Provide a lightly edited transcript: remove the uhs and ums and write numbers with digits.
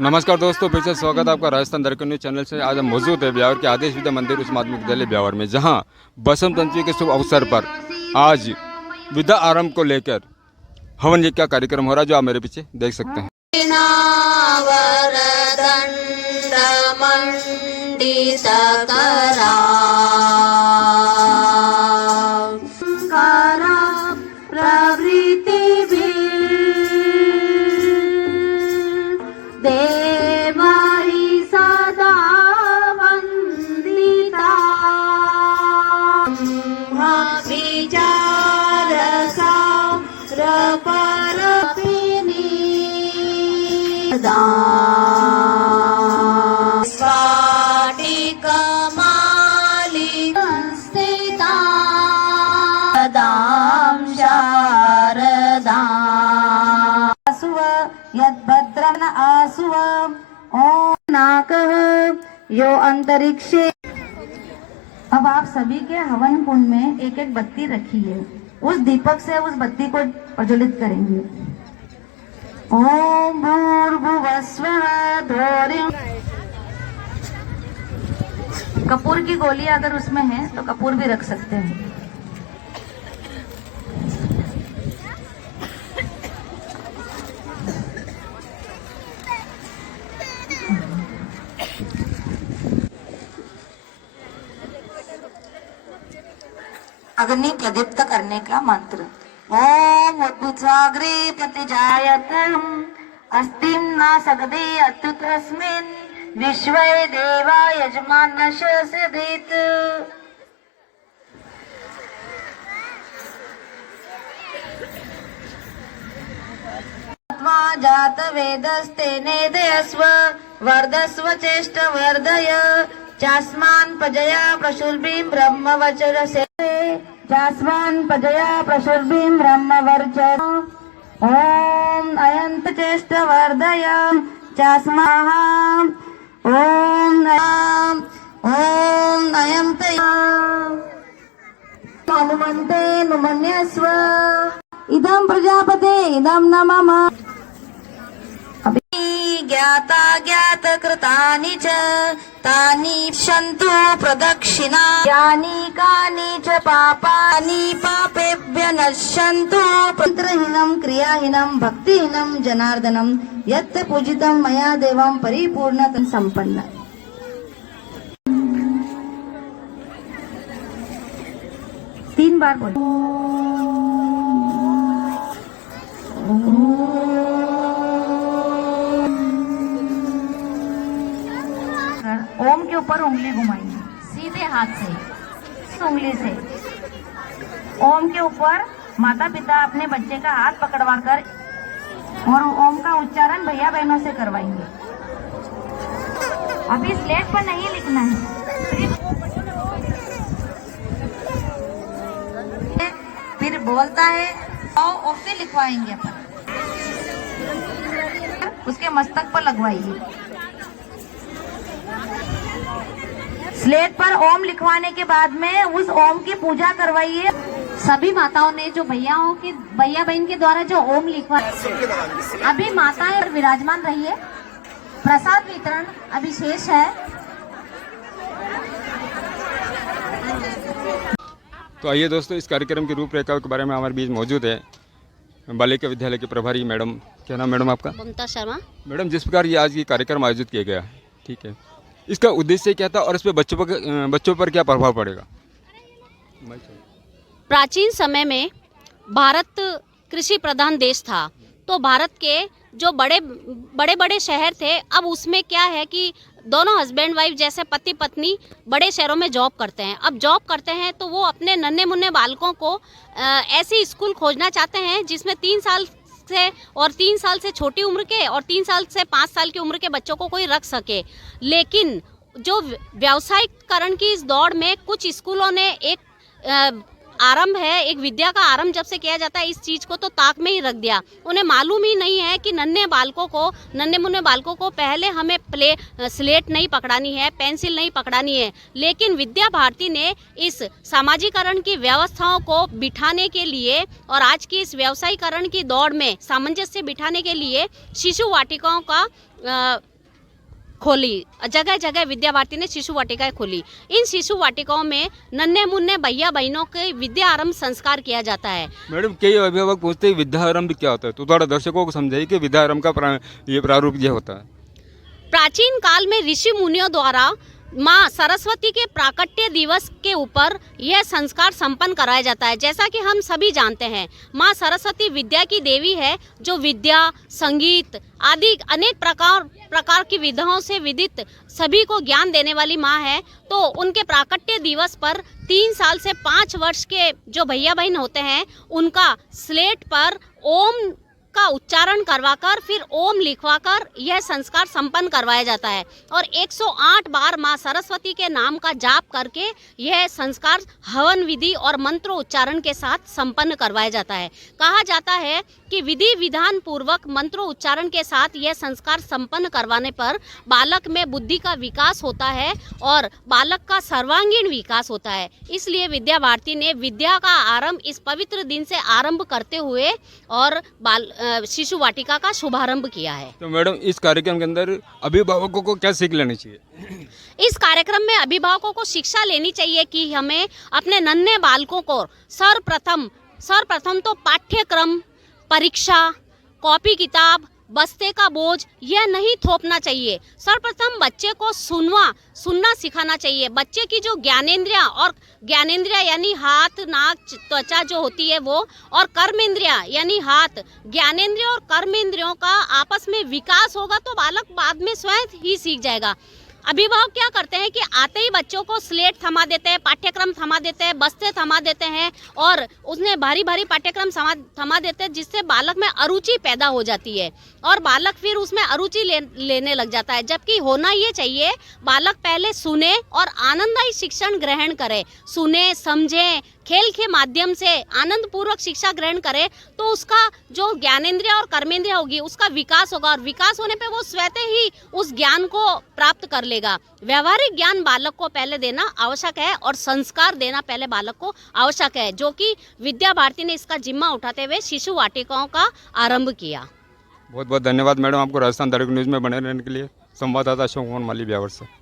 नमस्कार दोस्तों, फिर से स्वागत है आपका राजस्थान दर्पण न्यूज चैनल से। आज हम मौजूद है ब्यावर के आदेश विद्या मंदिर उच्च माध्यमिक विद्यालय ब्यावर में, जहां बसंत पंचमी के शुभ अवसर पर आज विद्या आरंभ को लेकर हवन यज्ञ का कार्यक्रम हो रहा है, जो आप मेरे पीछे देख सकते हैं। यो अंतरिक्षे। अब आप सभी के हवन कुंड में एक एक बत्ती रखी है, उस दीपक से उस बत्ती को प्रज्वलित करेंगे। ओम भूर्भुवस्वः धौर्यं। कपूर की गोली अगर उसमें है तो कपूर भी रख सकते हैं। अग्नि प्रदीप्त करने का मंत्र। ओम उद्भुत्साग्रे प्रतिजायतम् अस्तिं न सगदे अत्युतस्मिन् विश्वे देवा यजमानस्य सिद्धित्। आत्मा जात वेदस्तेने देयस्व वर्धस्व चेष्ट वर्धय चास्मान् पजया प्रशुल्भीं ब्रह्मवचरसे चास्मान् पजया प्रशुल्भीं ब्रह्मवर्चस। ओम अयंत चेष्ट वर्धय चास्माः। ओम अयंत हनुमन्ते नुमन्यस्व इदं प्रजापते इदं न मम। ज्ञाता ज्ञात कृतानि च तानि क्षन्तु प्रदक्षिणा यानि कानि च पापानि पापेभ्य नश्यन्तु। मंत्रहीनं क्रियाहीनं भक्तिहीनं जनार्दनं यत् पूजितं मया देवं परिपूर्णतः संपन्न। तीन बार बोलो। ओम के ऊपर उंगली घुमाएंगे सीधे हाथ से, इस उंगली से। ओम के ऊपर माता पिता अपने बच्चे का हाथ पकड़वा कर और ओम का उच्चारण भैया बहनों से करवाएंगे। अभी स्लेट पर नहीं लिखना है, फिर बोलता है और फिर लिखवाएंगे अपन, उसके मस्तक पर लगवाइए। स्लेट पर ओम लिखवाने के बाद में उस ओम की पूजा करवाइए। सभी माताओं ने जो भैया बहन के द्वारा जो ओम लिखवा, अभी माताएं विराजमान रहिए। प्रसाद वितरण अभी शेष है। तो आइए दोस्तों, इस कार्यक्रम की रूपरेखा के बारे में हमारे बीच मौजूद है बालिका विद्यालय के प्रभारी मैडम। क्या नाम मैडम आपका? ममता शर्मा। मैडम, जिस प्रकार ये आज ये कार्यक्रम आयोजित किया गया, ठीक है, इसका उद्देश्य क्या था और इस पे बच्चों पर क्या प्रभाव पड़ेगा? प्राचीन समय में भारत कृषि प्रधान देश था, तो भारत के जो बड़े बड़े शहर थे, अब उसमें क्या है कि दोनों हस्बैंड वाइफ जैसे पति पत्नी बड़े शहरों में जॉब करते हैं। अब जॉब करते हैं तो वो अपने नन्हे मुन्ने बालकों को ऐसी स्कूल खोजना चाहते हैं जिसमें 3 साल से और 3 साल से छोटी उम्र के और 3 साल से 5 साल की उम्र के बच्चों को कोई रख सके। लेकिन जो व्यावसायिकरण की इस दौड़ में कुछ स्कूलों ने एक आरंभ है, एक विद्या का आरंभ जब से किया जाता है, इस चीज़ को तो ताक में ही रख दिया। उन्हें मालूम ही नहीं है कि नन्हे मुन्ने बालकों को पहले हमें स्लेट नहीं पकड़ानी है, पेंसिल नहीं पकड़ानी है। लेकिन विद्या भारती ने इस सामाजिकरण की व्यवस्थाओं को बिठाने के लिए और आज की इस व्यवसायीकरण की दौड़ में सामंजस्य बिठाने के लिए शिशु वाटिकाओं का खोली, जगह जगह विद्या भारती ने शिशु वाटिकाएं खोली। इन शिशु वाटिकाओं में नन्हे मुन्ने भैया बहनों के विद्या आरंभ संस्कार किया जाता है। मैडम कई अभिभावक पूछते हैं विद्या आरंभ क्या होता है, तो थोड़ा दर्शकों को समझाइए कि विद्या आरंभ का ये प्रारूप ये होता है। प्राचीन काल में ऋषि मुनियों द्वारा माँ सरस्वती के प्राकट्य दिवस के ऊपर यह संस्कार संपन्न कराया जाता है। जैसा कि हम सभी जानते हैं, माँ सरस्वती विद्या की देवी है, जो विद्या, संगीत आदि अनेक प्रकार की विधाओं से विदित सभी को ज्ञान देने वाली माँ है। तो उनके प्राकट्य दिवस पर 3 साल से 5 वर्ष के जो भैया बहन होते हैं, उनका स्लेट पर ओम का उच्चारण करवाकर फिर ओम लिखवाकर यह संस्कार संपन्न करवाया जाता है और 108 बार माँ सरस्वती के नाम का जाप करके यह संस्कार हवन विधि और मंत्र उच्चारण के साथ संपन्न करवाया जाता है। कहा जाता है कि विधि विधान पूर्वक मंत्रों उच्चारण के साथ यह संस्कार संपन्न करवाने पर बालक में बुद्धि का विकास होता है और बालक का सर्वांगीण विकास होता है। इसलिए विद्या भारती ने विद्या का आरंभ इस पवित्र दिन से आरंभ करते हुए और शिशु वाटिका का शुभारंभ किया है। तो मैडम इस कार्यक्रम के अंदर अभिभावकों को क्या सीख लेनी चाहिए? इस कार्यक्रम में अभिभावकों को शिक्षा लेनी चाहिए कि हमें अपने नन्हे बालकों को सर्वप्रथम तो पाठ्यक्रम, परीक्षा, कॉपी किताब, बस्ते का बोझ यह नहीं थोपना चाहिए। सर्वप्रथम बच्चे को सुनना सिखाना चाहिए। बच्चे की जो ज्ञानेंद्रिया यानी हाथ, नाक, त्वचा जो होती है वो, और कर्मेंद्रिया यानी हाथ, ज्ञानेंद्रिय और कर्मेंद्रियों का आपस में विकास होगा तो बालक बाद में स्वयं ही सीख जाएगा। अभिभावक क्या करते हैं कि आते ही बच्चों को स्लेट थमा देते हैं, पाठ्यक्रम थमा देते हैं, बस्ते थमा देते हैं और उसने भारी पाठ्यक्रम थमा देते हैं, जिससे बालक में अरुचि पैदा हो जाती है और बालक फिर उसमें अरुचि लेने लग जाता है। जबकि होना ये चाहिए, बालक पहले सुने और आनंददायी शिक्षण ग्रहण करे, सुने, समझे, खेल के माध्यम से आनंद पूर्वक शिक्षा ग्रहण करे तो उसका जो ज्ञानेंद्रिय और कर्मेंद्रिय होगी उसका विकास होगा और विकास होने पे वो स्वतः ही उस ज्ञान को प्राप्त कर लेगा। व्यवहारिक ज्ञान बालक को पहले देना आवश्यक है और संस्कार देना पहले बालक को आवश्यक है, जो कि विद्या भारती ने इसका जिम्मा उठाते हुए शिशु वाटिकाओं का आरंभ किया। बहुत बहुत धन्यवाद मैडम आपको राजस्थान तारिक न्यूज़ में बने रहने के लिए। संवाददाता अशोक मोहन माली ब्यावर से।